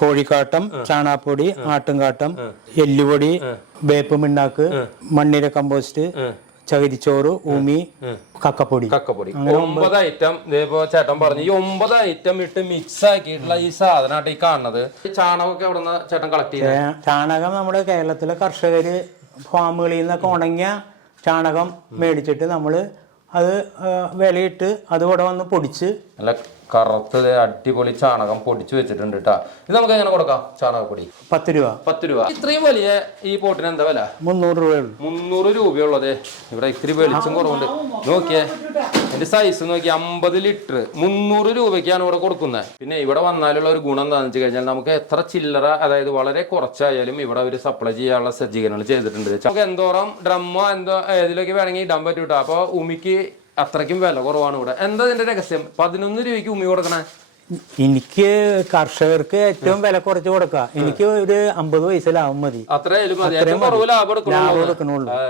കോഴിക്കാട്ടം, ചാണാപ്പൊടി, ആട്ടുംകാട്ടം, എല്ലുപൊടി, വേപ്പ് മിണ്ണാക്ക്, മണ്ണിര കമ്പോസ്റ്റ്, ചകിരിച്ചോറ്, ഉമി, കക്കപ്പൊടി. 9 ഐറ്റം. ഇതേപോലെ ചേട്ടൻ പറഞ്ഞു ഈ 9 ഐറ്റം ഇട്ട് മിക്സ് ആക്കിയിട്ടുള്ള ഈ സാധനമായിട്ട് ഈ കാണുന്നത്. ചാണകമൊക്കെ എവിടെ നിന്ന് ചേട്ടൻ കളക്ട് ചെയ്യുന്നത്? ചാണകം നമ്മുടെ കേരളത്തിലെ കർഷകര് ഫാമുകളിൽ നിന്നൊക്കെ ഉണങ്ങിയ ചാണകം മേടിച്ചിട്ട് നമ്മള് അത് വിലയിട്ട് അതുകൂടെ വന്ന് പൊടിച്ച് നല്ല കറുത്ത് അടിപൊളി ചാണകം പൊടിച്ചു വെച്ചിട്ടുണ്ട് കേട്ടാ. ഇത് നമുക്ക് എങ്ങനെ കൊടുക്കാം? ചാണകപ്പൊടി 10 രൂപ. 10 രൂപ. ഇത്രയും വലിയ ഈ പോട്ടിന് എന്താ വില? 300 രൂപയുള്ളൂ. 300 രൂപയുള്ളത്. ഇവിടെ ഇത്തിരി വെളിച്ചം കുറവുണ്ട്. നോക്കിയേ എന്റെ സൈസ് നോക്കി, 50 ലിറ്റർ 300 രൂപയ്ക്കാണ് ഇവിടെ കൊടുക്കുന്നത്. പിന്നെ ഇവിടെ വന്നാലുള്ള ഒരു ഗുണം എന്താണെന്ന് വെച്ച് കഴിഞ്ഞാൽ നമുക്ക് എത്ര ചില്ലറ, അതായത് വളരെ കുറച്ചായാലും ഇവിടെ അവർ സപ്ലൈ ചെയ്യാനുള്ള സജ്ജീകരണങ്ങൾ ചെയ്തിട്ടുണ്ട്. നമുക്ക് എന്തോരം ഡ്രമ്മോ എന്തോ ഏതിലൊക്കെ വേണമെങ്കിൽ ഇടാൻ പറ്റും കേട്ടോ. അപ്പോൾ ഉമിക്ക് അത്രയ്ക്കും വില കുറവാണ് ഇവിടെ. എന്താ ഇതിന്റെ രഹസ്യം? 11 രൂപയ്ക്ക് ഉമി കൊടുക്കണേ. എനിക്ക് കർഷകർക്ക് ഏറ്റവും വില കുറച്ച് കൊടുക്കാം. എനിക്ക് ഒരു 50 പൈസ ലാഭം മതി. അത്രയും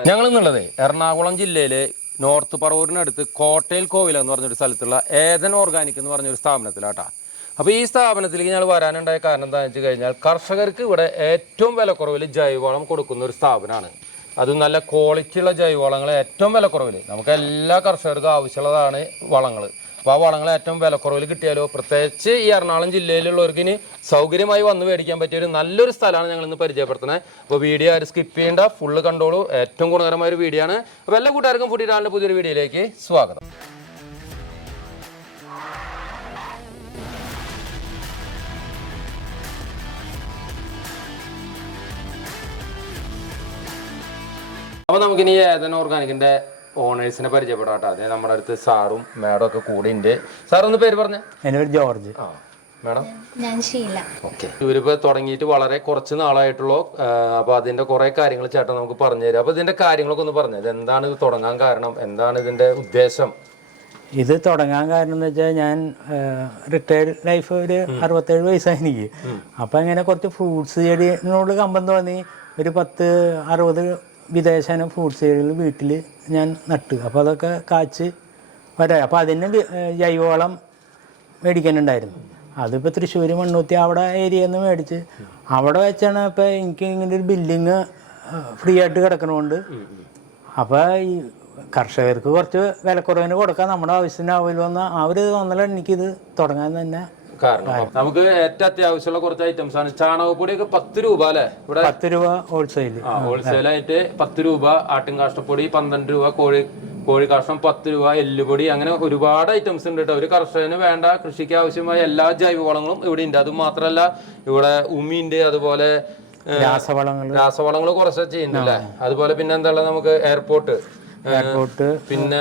ഞങ്ങൾ എന്നുള്ളത് എറണാകുളം ജില്ലയിലെ നോർത്ത് പറവൂരിനടുത്ത് കോട്ടയിൽ കോവില എന്ന് പറഞ്ഞൊരു സ്ഥലത്തുള്ള ഏതൻ ഓർഗാനിക് എന്ന് പറഞ്ഞൊരു സ്ഥാപനത്തിലാട്ടാ. അപ്പോൾ ഈ സ്ഥാപനത്തിലേക്ക് ഞങ്ങൾ വരാനുണ്ടായ കാരണം എന്താണെന്ന് വെച്ച് കഴിഞ്ഞാൽ കർഷകർക്ക് ഇവിടെ ഏറ്റവും വിലക്കുറവിൽ ജൈവവളം കൊടുക്കുന്ന ഒരു സ്ഥാപനമാണ്. അത് നല്ല ക്വാളിറ്റിയുള്ള ജൈവവളങ്ങൾ ഏറ്റവും വിലക്കുറവിൽ നമുക്ക് എല്ലാ കർഷകർക്കും ആവശ്യമുള്ളതാണ് വളങ്ങൾ. അപ്പോൾ ആ വളങ്ങൾ ഏറ്റവും വിലക്കുറവിൽ കിട്ടിയാലോ, പ്രത്യേകിച്ച് ഈ എറണാകുളം ജില്ലയിലുള്ളവർക്ക് ഇനി സൗകര്യമായി വന്ന് മേടിക്കാൻ പറ്റിയ ഒരു നല്ലൊരു സ്ഥലമാണ് ഞങ്ങൾ ഇന്ന് പരിചയപ്പെടുത്തുന്നത്. അപ്പോൾ വീഡിയോ ആരും സ്കിപ്പ് ചെയ്യേണ്ട, ഫുള്ള് കണ്ടോളൂ. ഏറ്റവും ഗുണകരമായ ഒരു വീഡിയോ ആണ്. അപ്പോൾ എല്ലാ കൂട്ടുകാർക്കും ഫുഡ് ഇടാനുള്ള പുതിയൊരു വീഡിയോയിലേക്ക് സ്വാഗതം. അപ്പോൾ നമുക്കിനി ഏതൻ ഓർഗാനിക്കിന്റെ ഓണേഴ്സിനെ പരിചയപ്പെടാട്ടോ. അതെ, നമ്മുടെ അടുത്ത് സാറും മാഡം ഒക്കെ കൂടെ ഉണ്ട്. സാർ ഒന്ന് പേര് പറഞ്ഞേ. എൻ്റെ പേര് ജോർജ്. മാഡം? ഞാൻ ഷീല. ഓക്കെ. ഇവരിപ്പോ തുടങ്ങിയിട്ട് വളരെ കുറച്ച് നാളായിട്ടുള്ളൂ. അപ്പൊ അതിന്റെ കുറെ കാര്യങ്ങൾ ചേട്ടൻ നമുക്ക് പറഞ്ഞു തരാം. അപ്പൊ ഇതിന്റെ കാര്യങ്ങളൊക്കെ ഒന്ന് പറഞ്ഞു തരാം. എന്താണ് ഇത് തുടങ്ങാൻ കാരണം, എന്താണ് ഇതിന്റെ ഉദ്ദേശം? ഇത് തുടങ്ങാൻ കാരണം എന്ന് വെച്ചാൽ ഞാൻ റിട്ടയർഡ് ലൈഫ് ഒരു 67 വയസ്സായി എനിക്ക്. അപ്പം ഇങ്ങനെ കുറച്ച് ഫ്രൂട്ട്സ് ചെടിനോട് കമ്പം തോന്നി. ഒരു 10-60 വിദേശ ഫ്രൂട്ട്സ് ചെടികൾ വീട്ടിൽ ഞാൻ നട്ടു. അപ്പോൾ അതൊക്കെ കാച്ച് വരാം. അപ്പോൾ അതിന് ജൈവവളം മേടിക്കാനുണ്ടായിരുന്നു. അതിപ്പോൾ തൃശ്ശൂർ മണ്ണൂത്തി അവിടെ ഏരിയയിൽ നിന്ന് മേടിച്ച് അവിടെ വെച്ചാണ്. ഇപ്പോൾ എനിക്ക് ഇങ്ങനെ ഒരു ബിൽഡിങ് ഫ്രീ ആയിട്ട് കിടക്കണമുണ്ട്. അപ്പോൾ ഈ കർഷകർക്ക് കുറച്ച് വിലക്കുറവിന് കൊടുക്കാൻ നമ്മുടെ ആവശ്യത്തിനാവില്ല വന്ന ആ ഒരു തോന്നലാണ് എനിക്കിത് തുടങ്ങാൻ തന്നെ കാരണം. നമുക്ക് ഏറ്റവും അത്യാവശ്യമുള്ള കുറച്ച് ഐറ്റംസ് ആണ്. ചാണകപ്പൊടിയൊക്കെ 10 രൂപ അല്ലേ? ഇവിടെ 10 രൂപ ഹോൾസെയിൽ. ഹോൾസെയിലായിട്ട് 10 രൂപ, ആട്ടിൻകാഷ്ടപ്പൊടി 12 രൂപ, കോഴിക്കാഷ്ടം 10 രൂപ, എല്ലുപൊടി, അങ്ങനെ ഒരുപാട് ഐറ്റംസ് ഉണ്ട് കേട്ടോ. ഒരു കർഷകന് വേണ്ട കൃഷിക്ക് ആവശ്യമായ എല്ലാ ജൈവവളങ്ങളും ഇവിടെ ഉണ്ട്. അത് മാത്രമല്ല ഇവിടെ ഉമിയുണ്ട്, അതുപോലെ രാസവളങ്ങൾ കുറച്ച് ചെയ്യുന്നുണ്ടല്ലേ. അതുപോലെ പിന്നെ എന്താ ഉള്ളത്, നമുക്ക് എയർപോർട്ട്, പിന്നെ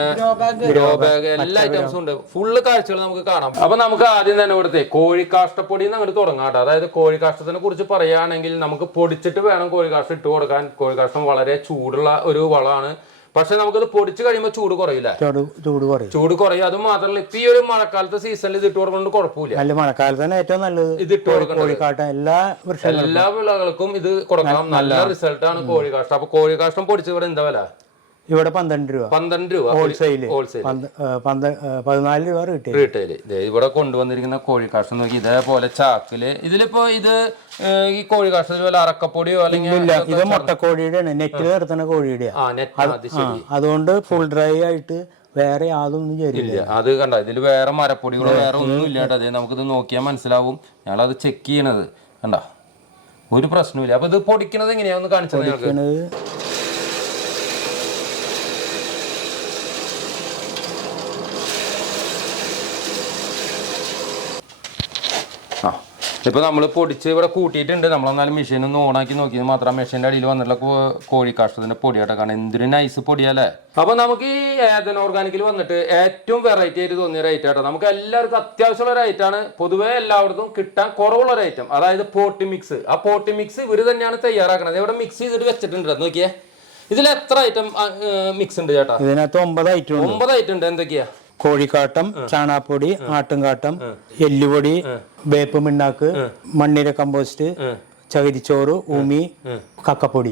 ഗ്രോ ബാഗ്, എല്ലാ ഐറ്റംസും ഉണ്ട്. ഫുള്ള് കാഴ്ചകൾ നമുക്ക് കാണാം. അപ്പൊ നമുക്ക് ആദ്യം തന്നെ ഇവിടുത്തെ കോഴിക്കാഷ്ടപ്പൊടി അങ്ങോട്ട് തുടങ്ങാം കേട്ടോ. അതായത് കോഴിക്കാഷ്ടത്തിനെ കുറിച്ച് പറയുകയാണെങ്കിൽ നമുക്ക് പൊടിച്ചിട്ട് വേണം കോഴിക്കാഷ്ടം ഇട്ട് കൊടുക്കാൻ. കോഴിക്കാഷ്ടം വളരെ ചൂടുള്ള ഒരു വളമാണ്. പക്ഷെ നമുക്കത് പൊടിച്ചു കഴിയുമ്പോൾ ചൂട് കുറയില്ല, ചൂട് കുറയും. അത് മാത്രമല്ല ഇപ്പൊ ഈ ഒരു മഴക്കാലത്തെ സീസണിൽ ഇത് ഇട്ട് കൊടുക്കുന്നത് കുഴപ്പമില്ല. മഴക്കാലത്താണ് ഏറ്റവും നല്ലത് ഇത് ഇട്ട് കൊടുക്കുന്നത്. എല്ലാ വിളകൾക്കും ഇത് കൊടുക്കണം. നല്ല റിസൾട്ടാണ് കോഴിക്കാഷ്ടം. അപ്പൊ കോഴിക്കാഷ്ടം പൊടിച്ച് ഇവിടെ എന്താ വില? ഇവിടെ 12 രൂപ. 12 രൂപ ഹോൾസെയിൽ. 14 രൂപ റീറ്റെയിൽ. ഇവിടെ കൊണ്ടുവന്നിരിക്കുന്ന കോഴിക്കാഷ്ടം നോക്കി, ഇതേപോലെ ചാക്കില്. ഇതിലിപ്പോ ഇത് ഈ കോഴിക്കാഷ്ടത്തിന് പോലെ അറക്കപ്പൊടിയോ അല്ലെങ്കിൽ ഇത് മുട്ടക്കോഴിയുടെ നെറ്റിൽ നിർത്തുന്ന കോഴിയുടെ. അതുകൊണ്ട് ഫുൾ ഡ്രൈ ആയിട്ട് വേറെ യാതൊന്നും ചെയ്യില്ല. അത് കണ്ട, ഇതിൽ വേറെ മരപ്പൊടികളോ വേറെ ഒന്നും ഇല്ല കേട്ടോ. അതെ, നമുക്കിത് നോക്കിയാൽ മനസ്സിലാവും. ഞങ്ങളത് ചെക്ക് ചെയ്യണത് കണ്ട, ഒരു പ്രശ്നമില്ല. അപ്പൊ ഇത് പൊടിക്കണത് എങ്ങനെയാന്ന് കാണിച്ചത് ഞങ്ങൾക്ക്. ഇപ്പൊ നമ്മൾ പൊടിച്ച് ഇവിടെ കൂട്ടിയിട്ടുണ്ട്. നമ്മളെന്നാലും മെഷീൻ ഒന്ന് ഓണാക്കി നോക്കിയത് മാത്രം. മെഷീൻ്റെ അടിയിൽ വന്നിട്ടുള്ള കോഴിക്കാഷ്ടത്തിന്റെ പൊടിയായിട്ട് കാണാൻ എന്തൊരു നൈസ് പൊടിയല്ലേ. അപ്പൊ നമുക്ക് ഈ ഏതൻ ഓർഗാനിക്കിൽ വന്നിട്ട് ഏറ്റവും വെറൈറ്റി ആയിട്ട് തോന്നിയ ഒരു ഐറ്റം ആട്ടോ. നമുക്ക് എല്ലാവർക്കും അത്യാവശ്യമുള്ള ഒരു ഐറ്റാണ്. പൊതുവെ എല്ലാവർക്കും കിട്ടാൻ കുറവുള്ള ഒരു ഐറ്റം, അതായത് പോട്ടി മിക്സ്. ആ പോട്ടി മിക്സ് ഇവര് തന്നെയാണ് തയ്യാറാക്കുന്നത്. ഇവിടെ മിക്സ് ചെയ്തിട്ട് വെച്ചിട്ടുണ്ട്. നോക്കിയേ, ഇതിൽ എത്ര ഐറ്റം മിക്സ് ഉണ്ട് ചേട്ടാ? ഇതിനകത്ത് 9 ഐറ്റം ഉണ്ട്. എന്തൊക്കെയാ? കോഴിക്കാട്ടം, ചാണാപ്പൊടി, ആട്ടുംകാട്ടം, എല്ലുപൊടി, വേപ്പ് മിണ്ണാക്ക്, മണ്ണിര കമ്പോസ്റ്റ്, ചകിരിച്ചോറ്, ഉമി, കക്കപ്പൊടി.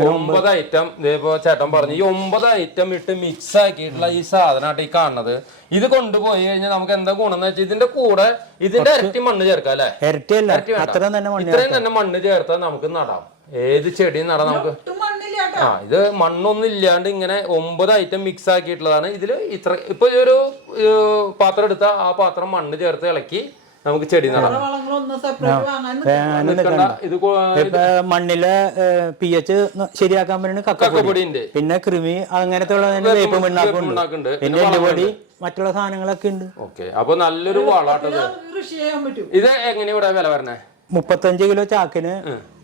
9 ഐറ്റം. ഇതേപോ ചേട്ടൻ പറഞ്ഞു ഈ 9 ഐറ്റം ഇട്ട് മിക്സ് ആക്കിയിട്ടുള്ള ഈ സാധനമായിട്ട് ഈ കാണുന്നത്. ഇത് കൊണ്ടുപോയി കഴിഞ്ഞാൽ നമുക്ക് എന്താ ഗുണം എന്ന് വെച്ചാൽ ഇതിന്റെ കൂടെ ഇതിന്റെ ഇരട്ടി മണ്ണ് ചേർക്കാം അല്ലെ? ഇത്രയും തന്നെ മണ്ണ് ചേർത്താൽ നമുക്ക് നടാം. ഏത് ചെടിയും നടാം നമുക്ക്. ഇത് മണ്ണൊന്നും ഇല്ലാണ്ട് ഇങ്ങനെ 9 ഐറ്റം മിക്സ് ആക്കിയിട്ടുള്ളതാണ്. ഇതില് ഇത്ര ഇപ്പൊ ഈ ഒരു പാത്രം എടുത്താൽ ആ പാത്രം മണ്ണ് ചേർത്ത് ഇളക്കി നമുക്ക് ചെടി നടാം. മണ്ണിലെ pH ശരിയാക്കാൻ വേണ്ടി കക്കപ്പൊടി ഉണ്ട്, പിന്നെ കൃമി അങ്ങനത്തെ വേപ്പ് പിണ്ണാക്കുണ്ട്, പിന്നെ എല്ലുപൊടി, മറ്റുള്ള സാധനങ്ങളൊക്കെ ഉണ്ട്. ഓക്കെ, അപ്പൊ നല്ലൊരു വളാട്ടത്. ഇത് എങ്ങനെയാ ഇവിടെ വില വരണേ? 35 കിലോ ചാക്കിന്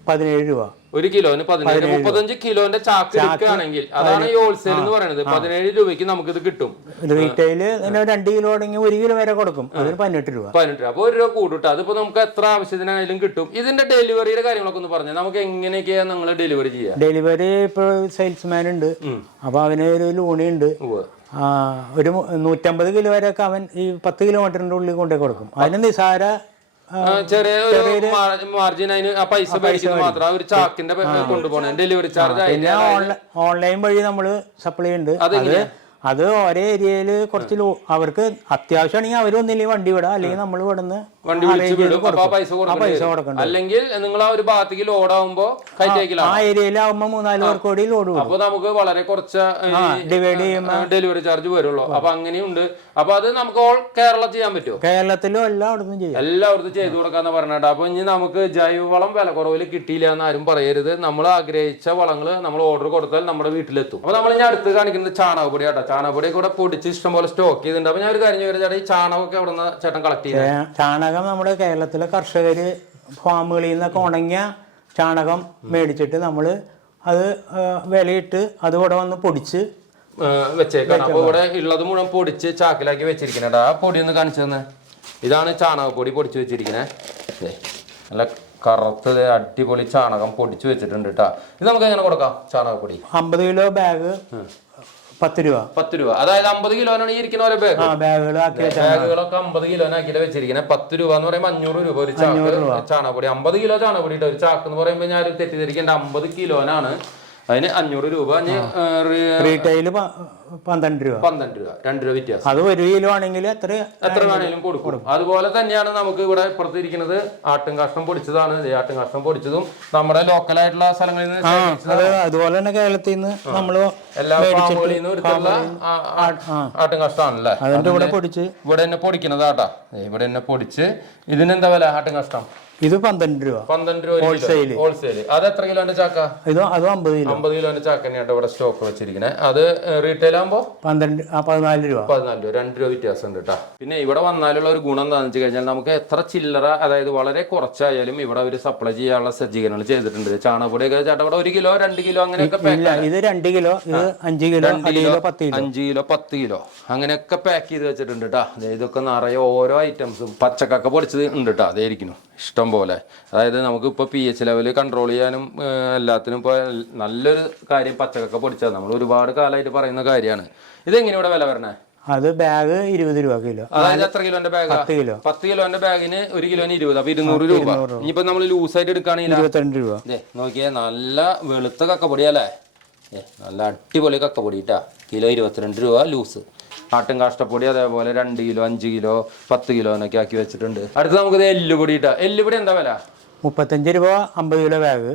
17 രൂപ. 1 കിലോന് 17. 35 കിലോന്റെ ചാക്ക് എടുക്കുകയാണെങ്കിൽ അതാണ് ഈ ഹോൾസെയിൽ എന്ന് പറയുന്നത്. 17 രൂപയ്ക്ക് നമുക്ക് ഇത് കിട്ടും. റീറ്റെയില് 2 കിലോ ആണെങ്കിൽ 1 കിലോ വരെ കൊടുക്കും. അതിന് 18 രൂപ. 18 രൂപ. അപ്പൊ 1 രൂപ കൂടിട്ട് അതിപ്പോ നമുക്ക് എത്ര ആവശ്യത്തിനായാലും കിട്ടും. ഇതിന്റെ ഡെലിവറിയുടെ കാര്യങ്ങളൊക്കെ ഒന്ന് പറഞ്ഞാൽ നമുക്ക് എങ്ങനെയൊക്കെയാ നിങ്ങൾ ഡെലിവറി ചെയ്യാം? ഡെലിവറി ഇപ്പൊ സെയിൽസ്മാൻ ഉണ്ട്, അപ്പൊ അവന് ഒരു ലോണി ഉണ്ട്. ഒരു 150 കിലോ വരെയൊക്കെ അവൻ ഈ 10 കിലോമീറ്ററിന്റെ ഉള്ളിൽ കൊണ്ടേ കൊടുക്കും. അതിന് നിസാര ചെറിയ മാർജിൻ, അതിന് പൈസ മേടിക്കുന്നത് മാത്രം. ഒരു ചാക്കിന്റെ കൊണ്ടുപോകണേ ഡെലിവറി ചാർജ്. ഓൺലൈൻ വഴി നമ്മള് സപ്ലൈ ഉണ്ട്. അത് ഓരോ ഏരിയയില് കുറച്ച് അവർക്ക് അത്യാവശ്യമാണെങ്കിൽ അവരൊന്നില്ലെങ്കിൽ വണ്ടി വിടാം, അല്ലെങ്കിൽ നമ്മൾ ഇവിടുന്ന് വണ്ടി വിളിച്ച് വിടും. പൈസ കൊടുക്കണം. അല്ലെങ്കിൽ നിങ്ങൾ ആ ഒരു ഭാഗത്തേക്ക് ലോഡ് ആവുമ്പോ ആ ഏരിയയിലാവുമ്പോ 3-4 പേർക്ക് കൂടി ലോഡ് വിടും. അപ്പൊ നമുക്ക് വളരെ കുറച്ച് ഡിവൈഡ് ചെയ്യുമ്പോൾ ഡെലിവറി ചാർജ് വരുള്ളൂ. അപ്പൊ അങ്ങനെയുണ്ട്. അപ്പൊ അത് നമുക്ക് ഓൾ കേരള ചെയ്യാൻ പറ്റുമോ? കേരളത്തിലും എല്ലായിടത്തും ചെയ്യാം. എല്ലായിടത്തും ചെയ്തു കൊടുക്കാന്ന് പറഞ്ഞിട്ട്. അപ്പൊ ഇനി നമുക്ക് ജൈവവളം വില കുറവിൽ കിട്ടിയില്ല എന്ന് ആരും പറയരുത്. നമ്മൾ ആഗ്രഹിച്ച വളങ്ങള് നമ്മൾ ഓർഡർ കൊടുത്താൽ നമ്മുടെ വീട്ടിലെത്തും. അപ്പൊ നമ്മൾ ഇനി അടുത്ത് കാണിക്കുന്നത് ചാണകപ്പൊടി ആട്ടോ. ചാണകപ്പൊടി കൂടെ പൊടിച്ച് ഇഷ്ടംപോലെ സ്റ്റോക്ക് ചെയ്തിട്ടുണ്ട്. അപ്പൊ ഞാൻ ഒരു കാര്യം ചോദിച്ചാൽ ചേട്ടാ, ഈ ചാണകമൊക്കെ എവിടെ നിന്ന് ചേട്ടൻ കളക്ട് ചെയ്യുന്നത്? ചാണകം നമ്മുടെ കേരളത്തിലെ കർഷകര് ഫാമുകളിൽ നിന്നൊക്കെ ഉണങ്ങിയ ചാണകം മേടിച്ചിട്ട് നമ്മള് അത് വിലയിട്ട് അത് ഇവിടെ വന്ന് പൊടിച്ച് വെച്ചേക്കാണ്. അപ്പൊ ഇവിടെ ഉള്ളത് മുഴുവൻ പൊടിച്ച് ചാക്കിലാക്കി വെച്ചിരിക്കണേടാ. ആ പൊടി ഒന്ന് കാണിച്ചു തന്നെ. ഇതാണ് ചാണകപ്പൊടി പൊടിച്ച് വെച്ചിരിക്കണേ. നല്ല കറുത്ത് അടിപൊളി ചാണകം പൊടിച്ചു വെച്ചിട്ടുണ്ട് കേട്ടാ. ഇത് നമുക്ക് എങ്ങനെ കൊടുക്കാം? ചാണകപ്പൊടി 50 കിലോ ബാഗ് 10 രൂപ. 10 രൂപ. അതായത് 50 കിലോനാണ് ഈ ഇരിക്കുന്ന ഓരോ ബാഗുകളൊക്കെ 50 കിലോനാക്കിയിട്ട് വെച്ചിരിക്കുന്നത്. 10 രൂപ എന്ന് പറയുമ്പോൾ 500 രൂപ ഒരു ചാക്ക് ചാണകപ്പൊടി. 50 കിലോ ചാണകപ്പൊടി ഒരു ചാക്ക് എന്ന് പറയുമ്പോൾ ഞാൻ തെറ്റിദ്ധരിക്കേണ്ട 50 കിലോനാണ്. അതിന് 500 രൂപ. റീറ്റെയില് 12 രൂപ. 12 രൂപ, 2 രൂപ വ്യത്യാസം. അത് 1 കിലോ ആണെങ്കിൽ എത്ര വേണേലും കൊടുക്കും. അതുപോലെ തന്നെയാണ് നമുക്ക് ഇവിടെ ഇപ്പുറത്തിരിക്കുന്നത് ആട്ടും കാഷ്ടം പൊടിച്ചതാണ്. ആട്ടും കാഷ്ടം പൊടിച്ചതും നമ്മുടെ ലോക്കലായിട്ടുള്ള സ്ഥലങ്ങളിൽ നിന്ന്, അതുപോലെ തന്നെ കേരളത്തിൽ നിന്ന് നമ്മള് എല്ലാ ഫാമുകളിൽ നിന്ന് എടുത്തുള്ള ആട്ടും കാഷ്ടമാണല്ലേ. അതിന്റെ കൂടെ പൊടിച്ച് ഇവിടെ തന്നെ പൊടിക്കുന്നതാട്ടാ. ഇവിടെ തന്നെ പൊടിച്ച്. ഇതിനെന്താ വില ആട്ടും കാഷ്ടം? ഇത് 12 രൂപ. 12 രൂപ ഹോൾസെയിൽ. അത് എത്ര കിലോന്റെ ചാക്ക? അത് 50 കിലോ. 50 കിലോന്റെ ചാക്ക തന്നെയാട്ടോ ഇവിടെ സ്റ്റോക്ക് വെച്ചിരിക്കുന്നത്. അത് റീറ്റെയിൽ ആകുമ്പോ 14 രൂപ. 14 രൂപ, 2 രൂപ വ്യത്യാസം ഉണ്ട് കേട്ടോ. പിന്നെ ഇവിടെ വന്നാലുള്ള ഒരു ഗുണം എന്താണെന്ന് വെച്ച് കഴിഞ്ഞാൽ നമുക്ക് എത്ര ചില്ലറ, അതായത് വളരെ കുറച്ചായാലും ഇവിടെ അവർ സപ്ലൈ ചെയ്യാനുള്ള സജ്ജീകരണങ്ങൾ ചെയ്തിട്ടുണ്ട്. ചാണകപ്പൊടിയൊക്കെ ചേട്ടാ ഇവിടെ 1 കിലോ 2 കിലോ അങ്ങനെയൊക്കെ ഇത് 2 കിലോ, ഇത് 5 കിലോ, 5 കിലോ 10 കിലോ അങ്ങനെയൊക്കെ പാക്ക് ചെയ്ത് വെച്ചിട്ടുണ്ട് കേട്ടോ. ഇതൊക്കെ നിറയെ ഓരോ ഐറ്റംസും പച്ചക്കൊക്കെ പൊടിച്ചത് ഉണ്ട് കേട്ടോ. അതായിരിക്കും ഇഷ്ടം പോലെ. അതായത് നമുക്ക് ഇപ്പോൾ pH ലെവൽ കൺട്രോൾ ചെയ്യാനും എല്ലാത്തിനും ഇപ്പോൾ നല്ലൊരു കാര്യം പച്ചക്കൊക്കെ പൊടിച്ചാൽ നമ്മൾ ഒരുപാട് കാലമായിട്ട് പറയുന്ന കാര്യമാണ്. ഇതെങ്ങനെ ഇവിടെ വില വരണേ? അത് ബാഗ് 20 രൂപ കിലോ. അതായത് എത്ര കിലോന്റെ ബാഗ്? 10 കിലോ. 10 കിലോന്റെ ബാഗിന് 1 കിലോന് 20, അപ്പൊ 200 രൂപ. ഇനിയിപ്പോ നമ്മൾ ലൂസായിട്ട് എടുക്കുകയാണെങ്കിൽ 22 രൂപ. നോക്കിയേ, നല്ല വെളുത്ത കക്കപ്പൊടിയല്ലേ, നല്ല അടിപൊളി കക്കപ്പൊടി കേട്ടാ. കിലോ 22 രൂപ ലൂസ്. ആട്ടും കാഷ്ടപ്പൊടി അതേപോലെ 2 കിലോ 5 കിലോ 10 കിലോനൊക്കെ ആക്കി വെച്ചിട്ടുണ്ട്. അടുത്ത് നമുക്ക് എല്ലുപൊടി ഇട്ടാ. എല്ലുപൊടി എന്താ വില? 35 രൂപ 50 കിലോ ബാഗ്,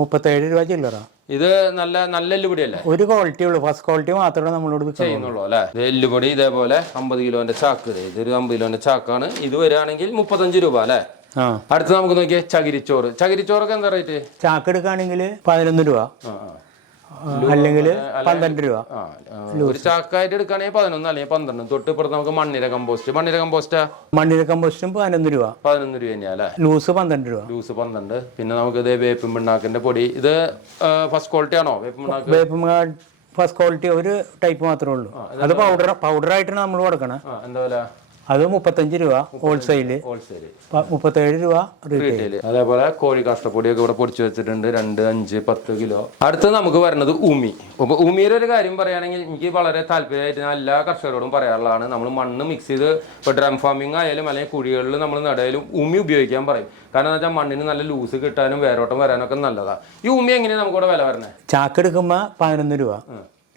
37 രൂപ ചില്ലറ. ഇത് നല്ല നല്ല എല്ലുപൊടി അല്ലേ? ഒരു ക്വാളിറ്റി ഉള്ളൂ, ഫസ്റ്റ് ക്വാളിറ്റി മാത്രമേ നമ്മളോട് ചെയ്യുന്നുള്ളൂ അല്ലെ. എല്ലുപൊടി ഇതേപോലെ 50 കിലോന്റെ ചാക്ക്. ഇതൊരു 50 കിലോന്റെ ചാക്കാണ്. ഇത് വരികയാണെങ്കിൽ 35 രൂപ അല്ലെ. അടുത്ത് നമുക്ക് നോക്കിയാൽ ചകിരിച്ചോറ്. ചകിരിച്ചോറൊക്കെ എന്താ റേറ്റ്? ചാക്ക് എടുക്കുകയാണെങ്കിൽ 11 രൂപ, അല്ലെങ്കിൽ 12 രൂപ. ഒരു ചാക്കായിട്ട് എടുക്കുകയാണെങ്കിൽ 11 അല്ലെങ്കിൽ 12. തൊട്ട് ഇപ്പുറത്ത് നമുക്ക് മണ്ണിര കമ്പോസ്റ്റ്. മണ്ണിര കമ്പോസ്റ്റും 11 രൂപ. 11 രൂപ തന്നെയാ അല്ലെ. ലൂസ് 12 രൂപ. ലൂസ് 12. പിന്നെ നമുക്ക് ഇത് വേപ്പും പിണ്ണാക്കിന്റെ പൊടി. ഇത് ഫസ്റ്റ് ക്വാളിറ്റി ആണോ? വേപ്പും ഫസ്റ്റ് ക്വാളിറ്റി ഒരു ടൈപ്പ് മാത്രമേ ഉള്ളൂ. അത് പൗഡർ ആയിട്ടാണ് നമ്മൾ കൊടുക്കണം. എന്താ വില? അത് 35 രൂപ ഹോൾസെയില്, 37 രൂപ റീറ്റെയിൽ. അതേപോലെ കോഴി കാഷ്ടപ്പൊടിയൊക്കെ ഇവിടെ പൊടിച്ചു വെച്ചിട്ടുണ്ട് 2, 5, 10 കിലോ. അടുത്ത് നമുക്ക് വരുന്നത് ഉമി. അപ്പൊ ഉമിയുടെ ഒരു കാര്യം പറയുകയാണെങ്കിൽ എനിക്ക് വളരെ താല്പര്യമായിട്ട് ഞാൻ എല്ലാ കർഷകരോടും പറയാറുള്ളതാണ്, നമ്മൾ മണ്ണ് മിക്സ് ചെയ്ത് ഇപ്പോൾ ഡ്രം ഫാമിംഗ് ആയാലും അല്ലെങ്കിൽ കുഴികളിൽ നമ്മൾ നടായാലും ഉമി ഉപയോഗിക്കാൻ പറയും. കാരണം എന്താ വെച്ചാൽ മണ്ണിന് നല്ല ലൂസ് കിട്ടാനും വേരോട്ടം വരാനൊക്കെ നല്ലതാണ്. ഈ ഉമി എങ്ങനെയാണ് നമുക്കിവിടെ വില വരുന്നത്? ചാക്ക് എടുക്കുമ്പോൾ 11 രൂപ,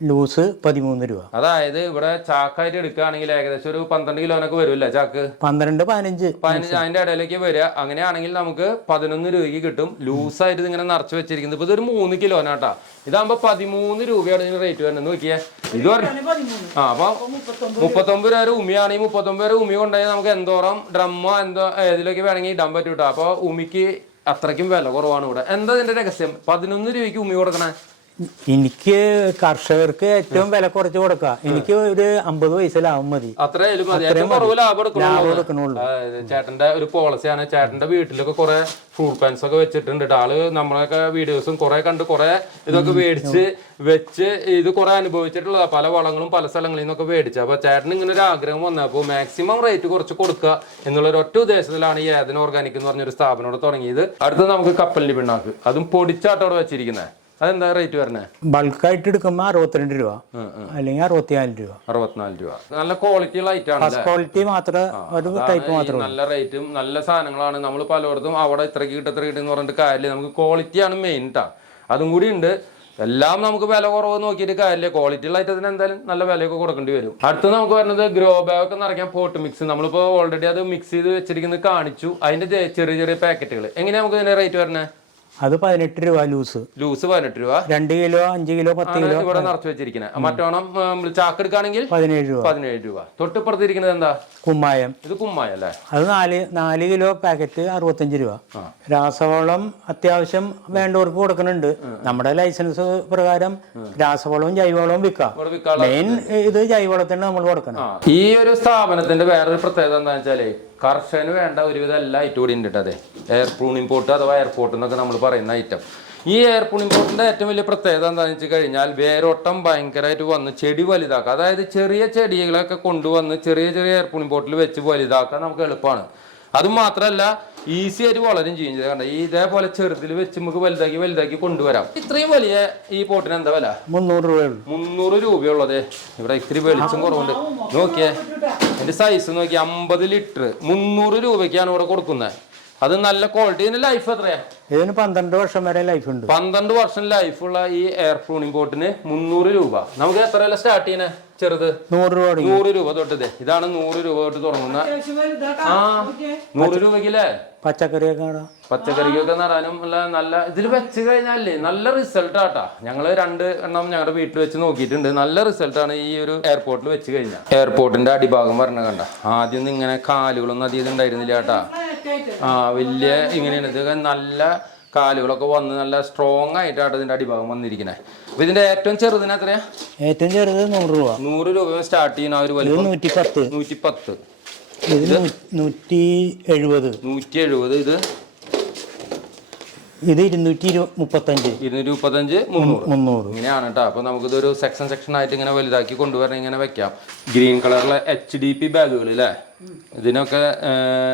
ലൂസ് 13 രൂപ. അതായത് ഇവിടെ ചാക്കായിട്ട് എടുക്കുകയാണെങ്കിൽ ഏകദേശം ഒരു 12 കിലോനൊക്കെ വരുമല്ലേ ചാക്ക്? 12, 15 അതിന്റെ ഇടയിലേക്ക് വരിക. അങ്ങനെയാണെങ്കിൽ നമുക്ക് 11 രൂപയ്ക്ക് കിട്ടും. ലൂസായിട്ട് ഇങ്ങനെ നിറച്ച് വെച്ചിരിക്കുന്നത്. ഇപ്പൊ ഇതൊരു 3 കിലോനാട്ടാ. ഇതാകുമ്പോ 13 രൂപയാണ് ഇതിന് റേറ്റ് വരുന്നത്. നോക്കിയേ, ഇത് അപ്പൊ 39 രൂപ ഉമിയാണെങ്കിൽ 39 രൂപ ഉമി കൊണ്ടുപോയി നമുക്ക് എന്തോരം ഡ്രമ്മോ എന്തോ ഏതിലൊക്കെ വേണമെങ്കിൽ ഇടാൻ പറ്റും കേട്ടോ. അപ്പൊ ഉമിക്ക് അത്രയ്ക്കും വില കുറവാണ് ഇവിടെ. എന്താ ഇതിന്റെ രഹസ്യം? 11 രൂപയ്ക്ക് ഉമി കൊടുക്കണേ? എനിക്ക് കർഷകർക്ക് ഏറ്റവും വില കുറച്ച് കൊടുക്കാം. എനിക്ക് ഒരു 50 പൈസ ലാഭം മതി. അത്രയും മതി. ഏറ്റവും കുറവ് ലാഭം എടുക്കണുള്ളൂ. ചേട്ടന്റെ ഒരു പോളിസിയാണ്. ചേട്ടന്റെ വീട്ടിലൊക്കെ കുറെ ഫ്രൂട്ട് പാൻസ് ഒക്കെ വെച്ചിട്ടുണ്ട്. ആള് നമ്മളൊക്കെ വീഡിയോസും കുറെ കണ്ട് കുറെ ഇതൊക്കെ മേടിച്ച് വെച്ച് ഇത് കുറെ അനുഭവിച്ചിട്ടുള്ളതാ. പല വളങ്ങളും പല സ്ഥലങ്ങളിൽ നിന്നൊക്കെ മേടിച്ചു. അപ്പൊ ചേട്ടന് ഇങ്ങനെ ഒരു ആഗ്രഹം വന്നപ്പോൾ മാക്സിമം റേറ്റ് കുറച്ച് കൊടുക്കുക എന്നുള്ള ഒരു ഒറ്റ ഉദ്ദേശത്തിലാണ് ഈ ഏതൻ ഓർഗാനിക് എന്ന് പറഞ്ഞൊരു സ്ഥാപനം ഇവിടെ തുടങ്ങിയത്. അടുത്ത് നമുക്ക് കപ്പലിന്റെ പിണ്ണാക്ക്, അതും പൊടിച്ചാട്ടോടെ വെച്ചിരിക്കുന്നത്. അതെന്താ റേറ്റ് വരണേ? ബൾക്കായിട്ട് എടുക്കുമ്പോൾ 62 രൂപ അല്ലെങ്കിൽ 64 രൂപ. 64 രൂപ. നല്ല ക്വാളിറ്റി ഉള്ള ഐറ്റം ആണ്. ക്വാളിറ്റി മാത്രം ഒരു ടൈപ്പ് മാത്രം. നല്ല റേറ്റും നല്ല സാധനങ്ങളാണ്. നമ്മൾ പലയിടത്തും അവിടെ ഇത്രയ്ക്ക് എന്ന് പറഞ്ഞിട്ട് കാര്യമില്ല. നമുക്ക് ക്വാളിറ്റിയാണ് മെയിൻ ട്ടാ. അതും കൂടി ഉണ്ട്. എല്ലാം നമുക്ക് വില കുറവ് നോക്കിയിട്ട് കാര്യമില്ല. ക്വാളിറ്റി ഉള്ള ഐറ്റത്തിന് എന്തായാലും നല്ല വിലയൊക്കെ കൊടുക്കേണ്ടി വരും. അടുത്ത് നമുക്ക് വരുന്നത് ഗ്രോ ബാഗ് ഒക്കെ നിറയ്ക്കാൻ പോട്ട് മിക്സ്. നമ്മളിപ്പോൾ ഓൾറെഡി അത് മിക്സ് ചെയ്ത് വെച്ചിരിക്കുന്നത് കാണിച്ചു. അതിന്റെ ചെറിയ ചെറിയ പാക്കറ്റുകൾ എങ്ങനെയാ നമുക്ക് ഇതിന്റെ റേറ്റ് വരണേ? അത് 18 രൂപ ലൂസ് 18 രൂപ. 2 കിലോ 5 കിലോ 10 കിലോ ഇവിടെ നിറച്ച് വെച്ചിരിക്കുന്നത്. മറ്റോണം ചാക്ക് എടുക്കുകയാണെങ്കിൽ 17 രൂപ. തൊട്ടിപ്പുറത്തിരിക്കുന്നത് എന്താ? കുമ്മായം. ഇത് കുമ്മായം അല്ലേ? അത് 4 കിലോ പാക്കറ്റ് 65 രൂപ. രാസവളം അത്യാവശ്യം വേണ്ടവർക്ക് കൊടുക്കുന്നുണ്ട്. നമ്മുടെ ലൈസൻസ് പ്രകാരം രാസവളവും ജൈവവളവും വിൽക്കാം. മെയിൻ ഇത് ജൈവവളത്തിന് നമ്മൾ കൊടുക്കണം. ഈ ഒരു സ്ഥാപനത്തിന്റെ വേറൊരു പ്രത്യേകത എന്താണെന്ന് വെച്ചാല് കർഷകന് വേണ്ട ഒരുവിധം എല്ലാ ഐറ്റം കൂടി ഉണ്ട്. അതെ, എയർ പ്രൂണിംഗ് പോട്ട് അഥവാ എയർപോർട്ട് എന്നൊക്കെ നമ്മൾ പറയുന്ന ഐറ്റം. ഈ എയർ പ്രൂണിംഗ് പോട്ടിന്റെ ഏറ്റവും വലിയ പ്രത്യേകത എന്താണെന്ന് വെച്ച് കഴിഞ്ഞാൽ വേരോട്ടം ഭയങ്കരമായിട്ട് വന്ന് ചെടി വലുതാക്കുക. അതായത് ചെറിയ ചെടികളൊക്കെ കൊണ്ടുവന്ന് ചെറിയ ചെറിയ എയർ പ്രൂണിംഗ് പോട്ടിൽ വെച്ച് വലുതാക്കാൻ നമുക്ക് എളുപ്പമാണ്. അതും മാത്രമല്ല ഈസി ആയിട്ട് വളരും ചെയ്യും. കണ്ട ഇതേപോലെ ചെറുതിൽ വെച്ച് നമുക്ക് വലുതാക്കി കൊണ്ടുവരാം. ഇത്രയും വലിയ ഈ പോട്ടിന് എന്താ വില? 300 രൂപ. 300 രൂപയുള്ളത്. ഇവിടെ ഇത്തിരി വെളിച്ചം കുറവുണ്ട്. നോക്കിയേ, എന്റെ സൈസ് നോക്കി 50 ലിറ്റർ 300 രൂപയ്ക്കാണ് ഇവിടെ കൊടുക്കുന്നത്. അത് നല്ല ക്വാളിറ്റി. ഇതിന്റെ ലൈഫ് എത്രയാ? ഇതിന് 12 വർഷം വരെ ലൈഫ് ഉണ്ട്. 12 വർഷം ലൈഫുള്ള ഈ എയർ പ്രൂണിംഗ് പോട്ടിന് 300 രൂപ. നമുക്ക് എത്രയല്ല സ്റ്റാർട്ട് ചെയ്യണേ? ചെറുത് 100 രൂപ തൊട്ട്. ഇതാണ് 100 രൂപ തൊട്ട് തുടങ്ങുന്ന. 100 രൂപയ്ക്കല്ലേ പച്ചക്കറിക്കൊക്കെ നടാനും നല്ല ഇതിൽ വെച്ച് കഴിഞ്ഞാലേ നല്ല റിസൾട്ട് ആട്ടാ. ഞങ്ങള് 2 എണ്ണം ഞങ്ങളുടെ വീട്ടിൽ വെച്ച് നോക്കിയിട്ടുണ്ട്. നല്ല റിസൾട്ടാണ് ഈ ഒരു എയർപോർട്ടിൽ വെച്ച് കഴിഞ്ഞാൽ. എയർപോർട്ടിന്റെ അടിഭാഗം പറഞ്ഞ കണ്ട ആദ്യം ഇങ്ങനെ കാലുകളൊന്നും അധികം ഉണ്ടായിരുന്നില്ല കേട്ടാ. വലിയ ഇങ്ങനെയാണ്. ഇത് നല്ല കാലുകളൊക്കെ വന്ന് നല്ല സ്ട്രോങ് ആയിട്ടാണ് ഇതിന്റെ അടിഭാഗം വന്നിരിക്കുന്നത്. അപ്പൊ ഇതിന്റെ ഏറ്റവും ചെറുതിന് എത്രയാ? ഏറ്റവും ചെറുത് 100 രൂപ. 100 രൂപ സ്റ്റാർട്ട് ചെയ്യുന്ന ഒരു വലിപ്പം 110. ഇത് 170. 170. ഇത് 235. 300 ഇങ്ങനെയാണ് കേട്ടോ. അപ്പൊ നമുക്കിതൊരു സെക്ഷൻ ആയിട്ട് ഇങ്ങനെ വലുതാക്കി കൊണ്ടുവരണം. ഇങ്ങനെ വെക്കാം. ഗ്രീൻ കളറിലെ HDP ബാഗുകൾ അല്ലേ? ഇതിനൊക്കെ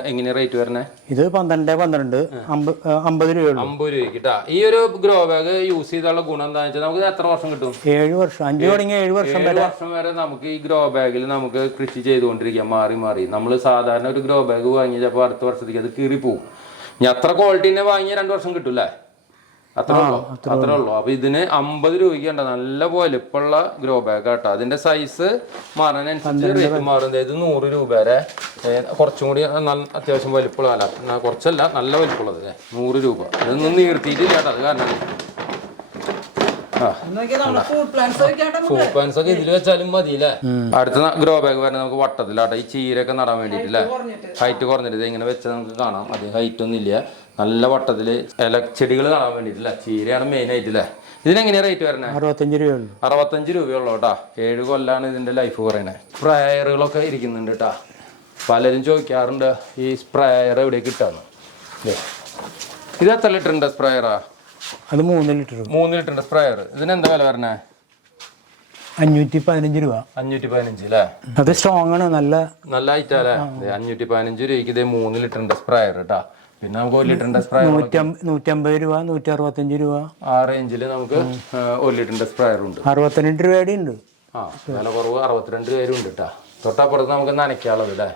എങ്ങനെ റേറ്റ് വരണേ? ഇത് 12 50 രൂപ. 50 രൂപയ്ക്ക് കേട്ടാ. ഈ ഒരു ഗ്രോ ബാഗ് യൂസ് ചെയ്തുള്ള ഗുണം എന്താണെന്ന് വെച്ചാൽ നമുക്ക് എത്ര വർഷം കിട്ടും? 7 വർഷം. 5 തുടങ്ങി 7 വർഷം വരെ നമുക്ക് ഈ ഗ്രോ ബാഗിൽ നമുക്ക് കൃഷി ചെയ്തുകൊണ്ടിരിക്കാം. മാറി നമ്മൾ സാധാരണ ഒരു ഗ്രോ ബാഗ് വാങ്ങി ചിലപ്പോൾ അടുത്ത വർഷത്തേക്ക് അത് കീറി പോകും. ഇനി അത്ര ക്വാളിറ്റി തന്നെ വാങ്ങിയ 2 വർഷം കിട്ടൂല്ലേ? അത്രേ ഉള്ളൂ. അപ്പൊ ഇതിന് 50 രൂപയ്ക്ക് ഉണ്ട്. നല്ല വലിപ്പമുള്ള ഗ്രോ ബാഗ് ആട്ടോ. അതിന്റെ സൈസ് മാറാനനുസരിച്ച് റേറ്റ് മാറും. ഇത് 100 രൂപ വരെ. കുറച്ചും കൂടി അത്യാവശ്യം വലിപ്പമുള്ള അല്ല, കുറച്ചല്ല, നല്ല വലിപ്പമുള്ളത് 100 രൂപ. ഇതൊന്നും നീർത്തിയിട്ടില്ല കേട്ടോ. അത് കാരണം ഫുഡ് പ്ലാന്റ്സ് ഒക്കെ ഇതിൽ വെച്ചാലും മതിയില്ലേ? അടുത്ത ഗ്രോ ബാഗ് വരെ നമുക്ക് വട്ടത്തിലാട്ടോ. ഈ ചീരൊക്കെ നടാൻ വേണ്ടിയിട്ടില്ലേ? ഹൈറ്റ് കുറഞ്ഞിട്ട് ഇങ്ങനെ വെച്ചാൽ നമുക്ക് കാണാം. അധികം ഹൈറ്റ് ഒന്നും ഇല്ല. നല്ല വട്ടത്തില് ഇലച്ചെടികൾ നടാൻ വേണ്ടിയിട്ടില്ല. ചീരയാണ് മെയിൻ ആയിട്ടില്ലേ? ഇതിനെങ്ങനെയാ റേറ്റ് വരണേ? 65 രൂപയുള്ളൂ കേട്ടാ. 7 കൊല്ലാണ് ഇതിന്റെ ലൈഫ് പറയണേ. സ്പ്രേയറുകളൊക്കെ ഇരിക്കുന്നുണ്ട് കേട്ടാ. പലരും ചോദിക്കാറുണ്ട് ഈ സ്പ്രേയർ എവിടെ കിട്ടാന്ന്. ഇത് എത്ര ലിറ്ററിന്റെ സ്പ്രേയറാ? അത് 3 ലിറ്റർ. 3 ലിറ്ററിന്റെ സ്പ്രേയർ. ഇതിനെന്താ വില വരണേ? 515 രൂപ. 515 അല്ലേ? അത് സ്ട്രോങ് ആണ്, നല്ല ഐറ്റം അല്ലേ? 515 രൂപയ്ക്ക് ഇത് 3 ലിറ്ററിന്റെ സ്പ്രയർ കേട്ടാ. പിന്നെ നമുക്ക് 1 ലിറ്ററിന്റെ സ്പ്രയർ 150 രൂപ, 165 രൂപ ആ റേഞ്ചിൽ നമുക്ക് 1 ലിറ്ററിന്റെ സ്പ്രയർ ഉണ്ട്. 62 രൂപയുടെ ഉണ്ട്. വില കുറവ് 62 രൂപ കേട്ടാ. തൊട്ടപ്പുറത്ത് നമുക്ക് നനയ്ക്കാനുള്ളത് അല്ലേ?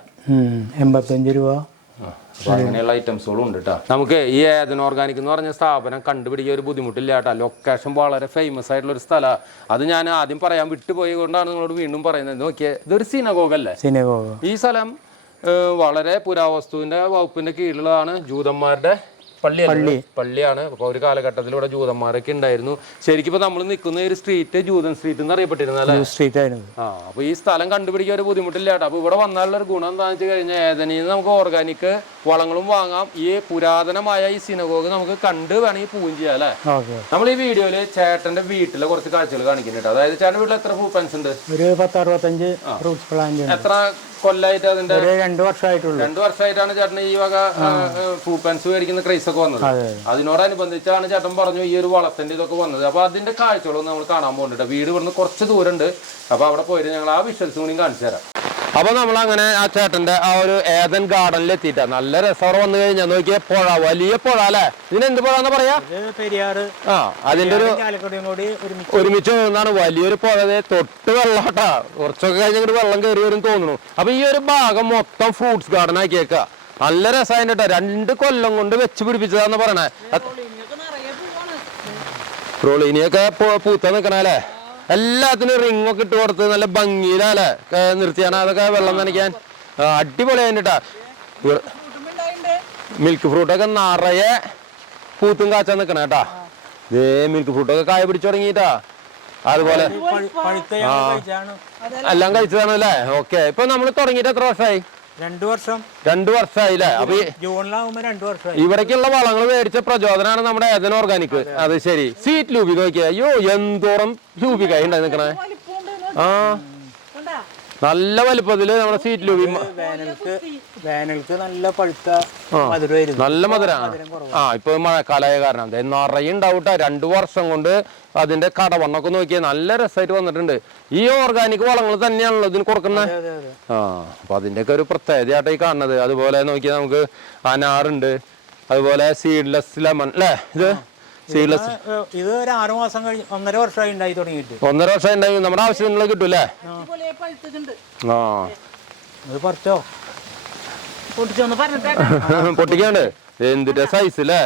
85 രൂപ. അപ്പൊ അങ്ങനെയുള്ള ഐറ്റംസുകളും ഉണ്ട് കേട്ടോ. നമുക്ക് ഈ ഏതൻ ഓർഗാനിക് എന്ന് പറഞ്ഞ സ്ഥാപനം കണ്ടുപിടിക്കാൻ ഒരു ബുദ്ധിമുട്ടില്ല കേട്ടോ. ലൊക്കേഷൻ വളരെ ഫേമസ് ആയിട്ടുള്ള ഒരു സ്ഥലമാണ്. അത് ഞാൻ ആദ്യം പറയാൻ വിട്ടുപോയി കൊണ്ടാണ് നിങ്ങളോട് വീണ്ടും പറയുന്നത്. നോക്കിയേ, ഇതൊരു സിനഗോഗ് അല്ലേ? സിനഗോഗ്. ഈ സ്ഥലം വളരെ പുരാവസ്തുവിന്റെ വകുപ്പിന്റെ കീഴിലാണ്. ജൂതന്മാരുടെ പള്ളിയാണ്. അപ്പൊ ഒരു കാലഘട്ടത്തിൽ ഇവിടെ ജൂതന്മാരൊക്കെ ഉണ്ടായിരുന്നു. ശരിക്കും ഇപ്പൊ നമ്മൾ നിൽക്കുന്ന ഒരു സ്ട്രീറ്റ് ജൂതൻ സ്ട്രീറ്റ് എന്ന് അറിയപ്പെട്ടിരുന്നല്ലേ? അപ്പൊ ഈ സ്ഥലം കണ്ടുപിടിക്കാൻ ഒരു ബുദ്ധിമുട്ടില്ല കേട്ടോ. അപ്പൊ ഇവിടെ വന്നാലുള്ള ഒരു ഗുണം എന്താണെന്ന് വെച്ച് കഴിഞ്ഞാൽ ഏതനിൽ നിന്ന് നമുക്ക് ഓർഗാനിക് വളങ്ങളും വാങ്ങാം. ഈ പുരാതനമായ ഈ സിനഗോഗ് നമുക്ക് കണ്ട് വേണമെങ്കിൽ പോവുകയും ചെയ്യാം അല്ലെ? നമ്മൾ ഈ വീഡിയോയില് ചേട്ടന്റെ വീട്ടിലെ കുറച്ച് കാഴ്ചകൾ കാണിക്കുന്നുണ്ട്. അതായത് ചേട്ടന്റെ വീട്ടിൽ എത്ര ഫ്രൂട്ട് പ്ലാന്റ്സ് ഉണ്ട്? ഒരു 10-65 ഫ്രൂട്ട്സ് പ്ലാന്റ്. എത്ര കൊല്ലായിട്ട്? അതിന്റെ 2 വർഷമായിട്ടുള്ളൂ. 2 വർഷമായിട്ടാണ് ചേട്ടന് ഈ വക ഫ്രൂട്ട് പ്ലാന്റ്സ് മേടിക്കുന്ന ക്രൈസ് ഒക്കെ വന്നത്. അതിനോടനുബന്ധിച്ചാണ് ചേട്ടൻ പറഞ്ഞു ഈ ഒരു വളത്തിന്റെ ഇതൊക്കെ വന്നത്. അപ്പൊ അതിന്റെ കാഴ്ചകളൊന്നും നമ്മൾ കാണാൻ പോകുന്നുണ്ട്. വീട് ഇവിടുന്ന് കുറച്ച് ദൂരം ഉണ്ട്. അപ്പൊ അവിടെ പോയിട്ട് ഞങ്ങൾ ആ വിഷ്വൽസും കൂടി കാണിച്ചു തരാം. അപ്പൊ നമ്മൾ അങ്ങനെ ആ ചേട്ടന്റെ ആ ഒരു ഏതൻ ഗാർഡനിൽ എത്തിയിട്ടാ. നല്ല രസം വന്നു കഴിഞ്ഞാൽ നോക്കിയ പുഴ, വലിയ പുഴ അല്ലെ? ഇതിനെന്ത് പുഴ എന്ന് പറയാ? പെരിയാറ്. അതിന്റെ ഒരു ഒരുമിച്ച് ഒഴുകുന്നതാണ് വലിയൊരു പുഴ. തൊട്ട് വെള്ളാട്ടാ. കുറച്ചൊക്കെ കഴിഞ്ഞിട്ട് വെള്ളം കയറി വരും തോന്നുന്നു. അപ്പൊ ഈ ഒരു ഭാഗം മൊത്തം ഫ്രൂട്ട്സ് ഗാർഡൻ ആക്കിയേക്ക. നല്ല രസമായിട്ട് കേട്ടോ. 2 കൊല്ലം കൊണ്ട് വെച്ച് പിടിപ്പിച്ചതാന്ന് പറയണേ. ട്രോളിനിയൊക്കെ പൂത്ത നിക്കണല്ലേ? എല്ലാത്തിനും റിംഗ് ഒക്കെ ഇട്ട് കൊടുത്ത് നല്ല ഭംഗിയിലല്ലേ നിർത്തിയാണ്. അതൊക്കെ വെള്ളം നനയ്ക്കാൻ അടിപൊളിയായിട്ടാ. മിൽക്ക് ഫ്രൂട്ടൊക്കെ നിറയെ പൂത്തും കാച്ചാൻ നിക്കണ കേട്ടാ. ഇതേ മിൽക്ക് ഫ്രൂട്ടൊക്കെ കായ പിടിച്ചു തുടങ്ങിട്ടാ. അതുപോലെ എല്ലാം കഴിച്ചതാണ് അല്ലേ? ഓക്കെ. ഇപ്പൊ നമ്മൾ തുടങ്ങിയിട്ട് എത്ര വർഷമായി? 2 വർഷം. 2 വർഷമായില്ലേ? അപ്പൊ ജൂണിലാകുമ്പോ 2 വർഷം. ഇവിടേക്കുള്ള വളങ്ങൾ മേടിച്ച പ്രചോദനമാണ് നമ്മുടെ ഏതൻ ഓർഗാനിക്. അത് ശരി. സീറ്റ് ലൂബി നോക്കിയാ. അയ്യോ എന്തോരം ലൂബിക്കായി ഉണ്ടായി നിക്കണേ. നല്ല വലിപ്പത്തില് നമ്മുടെ സീറ്റ് ലൂബി. വേനൽക്ക് നല്ല പഴുത്ത മധുരമായിരുന്നു. നല്ല മധുര. ഇപ്പൊ മഴക്കാലമായ കാരണം നിറയെ ഉണ്ടാവട്ടെ. 2 വർഷം കൊണ്ട് അതിന്റെ കടവണ്ണൊക്കെ നോക്കിയാൽ നല്ല രസമായിട്ട് വന്നിട്ടുണ്ട്. ഈ ഓർഗാനിക് വളങ്ങൾ തന്നെയാണല്ലോ ഇതിന് കൊടുക്കുന്നത്. അപ്പൊ അതിന്റെയൊക്കെ ഒരു പ്രത്യേകതയായിട്ടായി കാണുന്നത്. അതുപോലെ നോക്കിയാൽ നമുക്ക് അനാറുണ്ട്. അതുപോലെ സീഡ്ലെസ് ലെമൺ അല്ലേ? ഇത് സീഡ്ലെസ്. ഇത് ഒരു 6 മാസം കഴിഞ്ഞ് 1.5 വർഷമായി ഉണ്ടായി തുടങ്ങിയിട്ട്. 1.5 വർഷം ഉണ്ടായി. നമ്മുടെ ആവശ്യങ്ങൾ കിട്ടൂല്ലേ? പറിച്ചോ? പൊട്ടിക്കാണ്ട് എന്തിന്റെ സൈസ് അല്ലേ?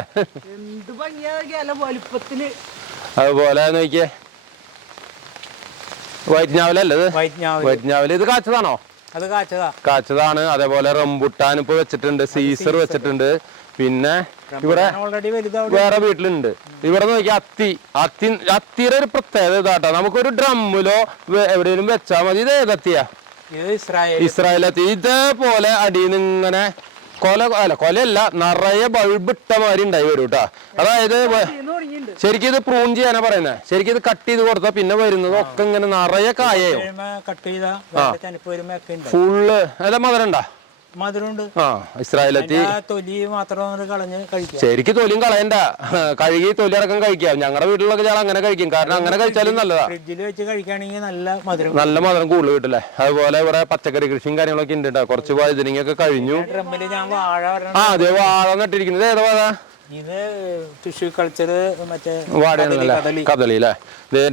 അതുപോലെ നോക്കിയേ വൈറ്റ് ഞാവലല്ലേ? ഇത് വൈറ്റ് ഞാവല്. ഇത് കാച്ചതാണോ? അത് കാച്ചതാണ്. അതേപോലെ റംബുട്ടാൻ ഇപ്പൊ വെച്ചിട്ടുണ്ട്. സീസർ വെച്ചിട്ടുണ്ട്. പിന്നെ ഇവിടെ വേറെ വീട്ടിലുണ്ട്. ഇവിടെ നോക്കിയാൽ അത്തിയുടെ ഒരു പ്രത്യേകത ഇതാട്ടോ. നമുക്കൊരു ഡ്രമ്മിലോ എവിടെയെങ്കിലും വെച്ചാൽ മതി. ഇത് ഏതത്തിയാ? ഇസ്രായേലത്തി. ഇതേപോലെ അടിയിൽ നിന്ന് ഇങ്ങനെ കൊലയല്ല നിറയെ ബൾബ് ഇട്ട മാതിരി ഉണ്ടായി വരും കേട്ടോ. അതായത് ശരിക്കും ഇത് പ്രൂൺ ചെയ്യാനാ പറയുന്നത്. ശരിക്കും ഇത് കട്ട് ചെയ്ത് കൊടുത്താൽ പിന്നെ വരുന്നത് ഒക്കെ ഇങ്ങനെ നിറയെ കായയോ ഫുള്ള്. അല്ല മധുരണ്ടാ? ഇസ്രായേലത്തി ശരിക്കും തൊലിയും കളയണ്ട. കഴുകി തൊലി അടക്കം കഴിക്കാം. ഞങ്ങളുടെ വീട്ടിലൊക്കെ ഞാൻ അങ്ങനെ കഴിക്കും. കാരണം അങ്ങനെ കഴിച്ചാലും നല്ലതാ. ഫ്രിഡ്ജിൽ വെച്ച് കഴിക്കുകയാണെങ്കിൽ നല്ല മധുരം കൂടുതൽ കിട്ടില്ലേ? അതുപോലെ ഇവിടെ പച്ചക്കറി കൃഷിയും കാര്യങ്ങളൊക്കെ ഉണ്ട് കേട്ടോ. കുറച്ച് വഴുതനങ്ങയൊക്കെ കഴിഞ്ഞു. അതെ വാഴ നട്ടിരിക്കുന്നത്. ഏതാ വാഴ? ഇത് ടിഷ്യൂ കൾച്ചർ വാഴയാണല്ലേ? കദളി അല്ലേ?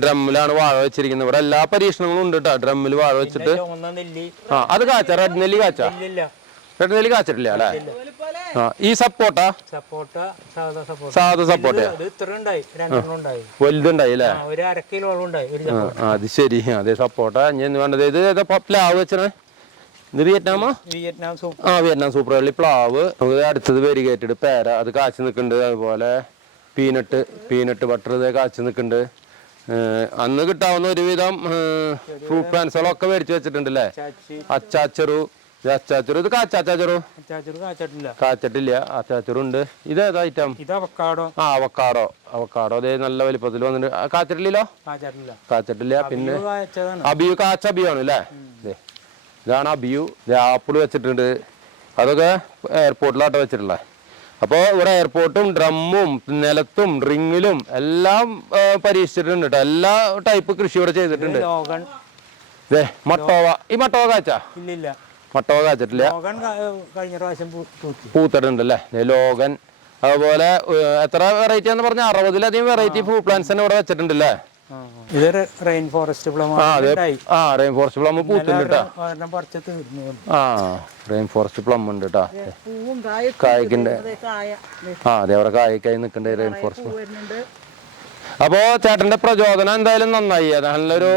ഡ്രമ്മിലാണ് വാഴ വെച്ചിരിക്കുന്നത്. ഇവിടെ എല്ലാ പരീക്ഷണങ്ങളും ഉണ്ട് കേട്ടോ. ഡ്രമ്മിൽ വാഴ വെച്ചിട്ട് അത് കാച്ച. റെഡ് നെല്ലി കാച്ച? റെഡ് നെല്ലി കാച്ചിട്ടില്ല അല്ലേ? ഈ സപ്പോട്ട സാധാ സപ്പോട്ട വലുതുണ്ടായി അല്ലേ? അത് ശരി. അതെ സപ്പോട്ട. ഞാൻ വേണ്ടത് ഇത് ഏതാ പ്ലാവ് വെച്ചേ? ഇത് വിയറ്റ്നാമോ? വിയറ്റ്നാം സൂപ്പർ വള്ളി പ്ലാവ്. നമുക്ക് അടുത്തത് വെരിഗേറ്റഡ് പേര. അത് കാച്ചു നിൽക്കുന്നുണ്ട്. അതുപോലെ പീനട്ട് ബട്ടർ ഇത് കാച്ചു നിൽക്കുന്നുണ്ട്. അന്ന് കിട്ടാവുന്ന ഒരുവിധം ഫ്രൂട്ട് പ്ലാന്റ്സുകളൊക്കെ മേടിച്ചു വെച്ചിട്ടുണ്ട് അല്ലേ? അച്ചാച്ചറു. ഇത് കാച്ചാച്ചറു കാച്ചിട്ടില്ല. അച്ചാച്ചറുണ്ട്. ഇതേതാ ഐറ്റം? അവക്കാടോ. അതേ നല്ല വലിപ്പത്തിൽ വന്നിട്ട്. കാച്ചിട്ടില്ലല്ലോ? കാച്ചിട്ടില്ല. പിന്നെ അബിയു കാച്ച അബിയാണ് അല്ലേ? ഇതാണ് അബിയു. ആപ്പിൾ വെച്ചിട്ടുണ്ട്. അതൊക്കെ എയർപോർട്ടിലാട്ടോ വെച്ചിട്ടുള്ള. അപ്പോൾ ഇവിടെ എയർപോർട്ടും ഡ്രമ്മും നിലത്തും റിങ്ങിലും എല്ലാം പരീക്ഷിച്ചിട്ടുണ്ട് കേട്ടോ. എല്ലാ ടൈപ്പ് കൃഷി ഇവിടെ ചെയ്തിട്ടുണ്ട്. ലോഗൺ ഇതേ മട്ടോവ, ഈ മട്ടോവ കാച്ചാ? ഇല്ലില്ല, മട്ടോവ കാച്ചിട്ടില്ല. ലോഗൺ കഴിഞ്ഞ പ്രാവശ്യം പൂത്തിട്ടുണ്ട് അല്ലേ. ലോഗൻ അതുപോലെ എത്ര വെറൈറ്റി എന്ന് പറഞ്ഞാൽ 60-ലധികം വെറൈറ്റി ഫ്രൂട്ട് പ്ലാന്റ്സ് തന്നെ ഇവിടെ വെച്ചിട്ടുണ്ടല്ലേ. ഇത് rain forest plum. Rain forest plum പൂത്തുണ്ട്. റെയിൻ ഫോറസ്റ്റ് പ്ലം ഉണ്ട് കേട്ടോ. കായ്ക്കുണ്ട്. അതെ, അവിടെ കായ്ക്കായി നിൽക്കണ്ടേ റെയിൻ ഫോറസ്റ്റ്. അപ്പോ ചേട്ടന്റെ പ്രചോദനം എന്തായാലും നന്നായി. നല്ലൊരു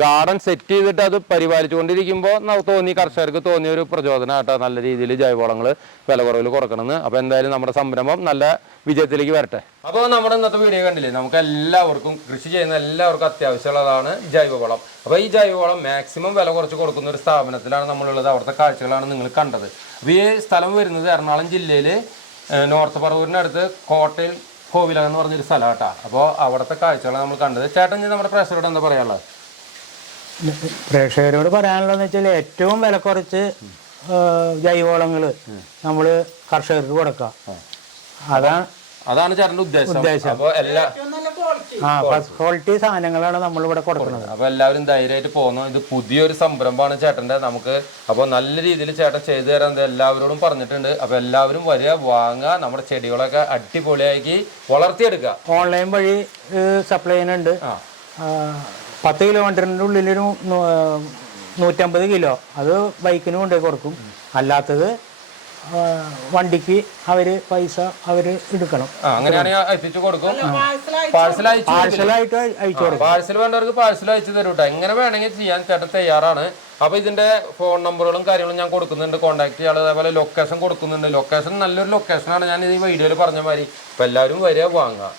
ഗാർഡൻ സെറ്റ് ചെയ്തിട്ട് അത് പരിപാലിച്ചുകൊണ്ടിരിക്കുമ്പോൾ തോന്നി, കർഷകർക്ക് തോന്നിയ ഒരു പ്രചോദനം കേട്ടോ, നല്ല രീതിയിൽ ജൈവവളങ്ങൾ വില കുറവിൽ കൊടുക്കണമെന്ന്. അപ്പൊ എന്തായാലും നമ്മുടെ സംരംഭം നല്ല വിജയത്തിലേക്ക് വരട്ടെ. അപ്പോൾ നമ്മുടെ ഇന്നത്തെ വീഡിയോ കണ്ടില്ലേ, നമുക്ക് എല്ലാവർക്കും കൃഷി ചെയ്യുന്ന എല്ലാവർക്കും അത്യാവശ്യമുള്ളതാണ് ജൈവവളം. അപ്പോൾ ഈ ജൈവവളം മാക്സിമം വില കുറച്ച് കൊടുക്കുന്ന ഒരു സ്ഥാപനത്തിലാണ് നമ്മളുള്ളത്. അവിടുത്തെ കാഴ്ചകളാണ് നിങ്ങൾ കണ്ടത്. അപ്പോൾ ഈ സ്ഥലം വരുന്നത് എറണാകുളം ജില്ലയിൽ നോർത്ത് പറവൂരിനടുത്ത് കോട്ടയിൽ കോവിലകം എന്ന് പറഞ്ഞൊരു സ്ഥലം കേട്ടോ. അപ്പോൾ അവിടുത്തെ കാഴ്ചകളാണ് നമ്മൾ കണ്ടത്. ചേട്ടൻ നമ്മുടെ പ്രേക്ഷകരോട് എന്താ പറയാനുള്ളത്? പ്രേക്ഷകരോട് പറയാനുള്ളതെന്ന് വെച്ചാൽ ഏറ്റവും വില കുറച്ച് ജൈവവളങ്ങൾ നമ്മൾ കർഷകർക്ക് കൊടുക്കാം. അതാണ് ചേട്ടൻ്റെ ഉദ്ദേശം. അപ്പോൾ ഫസ്റ്റ് ക്വാളിറ്റി സാധനങ്ങളാണ് നമ്മളിവിടെ കൊടുക്കുന്നത്. അപ്പോൾ എല്ലാവരും ധൈര്യമായിട്ട് പോകുന്നു. ഇത് പുതിയൊരു സംരംഭമാണ് ചേട്ടൻ്റെ. നമുക്ക് അപ്പോൾ നല്ല രീതിയിൽ ചേട്ടൻ ചെയ്തു തരാൻ എല്ലാവരോടും പറഞ്ഞിട്ടുണ്ട്. അപ്പോൾ എല്ലാവരും വരിക, വാങ്ങുക, നമ്മുടെ ചെടികളൊക്കെ അടിപൊളിയാക്കി വളർത്തിയെടുക്കുക. ഓൺലൈൻ വഴി സപ്ലൈ ചെയ്യുന്നുണ്ട്. 10 കിലോമീറ്ററിൻ്റെ ഉള്ളിലൊരു 150 കിലോ അത് ബൈക്കിന് കൊണ്ടുപോയി കൊടുക്കും. അല്ലാത്തത് വണ്ടിക്ക് പൈസ എടുക്കണം. അങ്ങനെയാണെങ്കിൽ എത്തിച്ചു കൊടുക്കും. പാഴ്സൽ അയച്ചു കൊടുക്കും. പാഴ്സൽ വേണ്ടവർക്ക് പാഴ്സൽ അയച്ചു തരും കേട്ടോ. എങ്ങനെ വേണമെങ്കിൽ ചെയ്യാൻ ചേട്ടൻ തയ്യാറാണ്. അപ്പൊ ഇതിന്റെ ഫോൺ നമ്പറുകളും കാര്യങ്ങളും ഞാൻ കൊടുക്കുന്നുണ്ട്, കോൺടാക്ട് ചെയ്യാൻ. അതേപോലെ ലൊക്കേഷൻ കൊടുക്കുന്നുണ്ട്. ലൊക്കേഷൻ നല്ലൊരു ലൊക്കേഷനാണ്, ഞാൻ ഈ വീഡിയോയിൽ പറഞ്ഞ മാതിരി. അപ്പൊ എല്ലാവരും വരിക, വാങ്ങുക.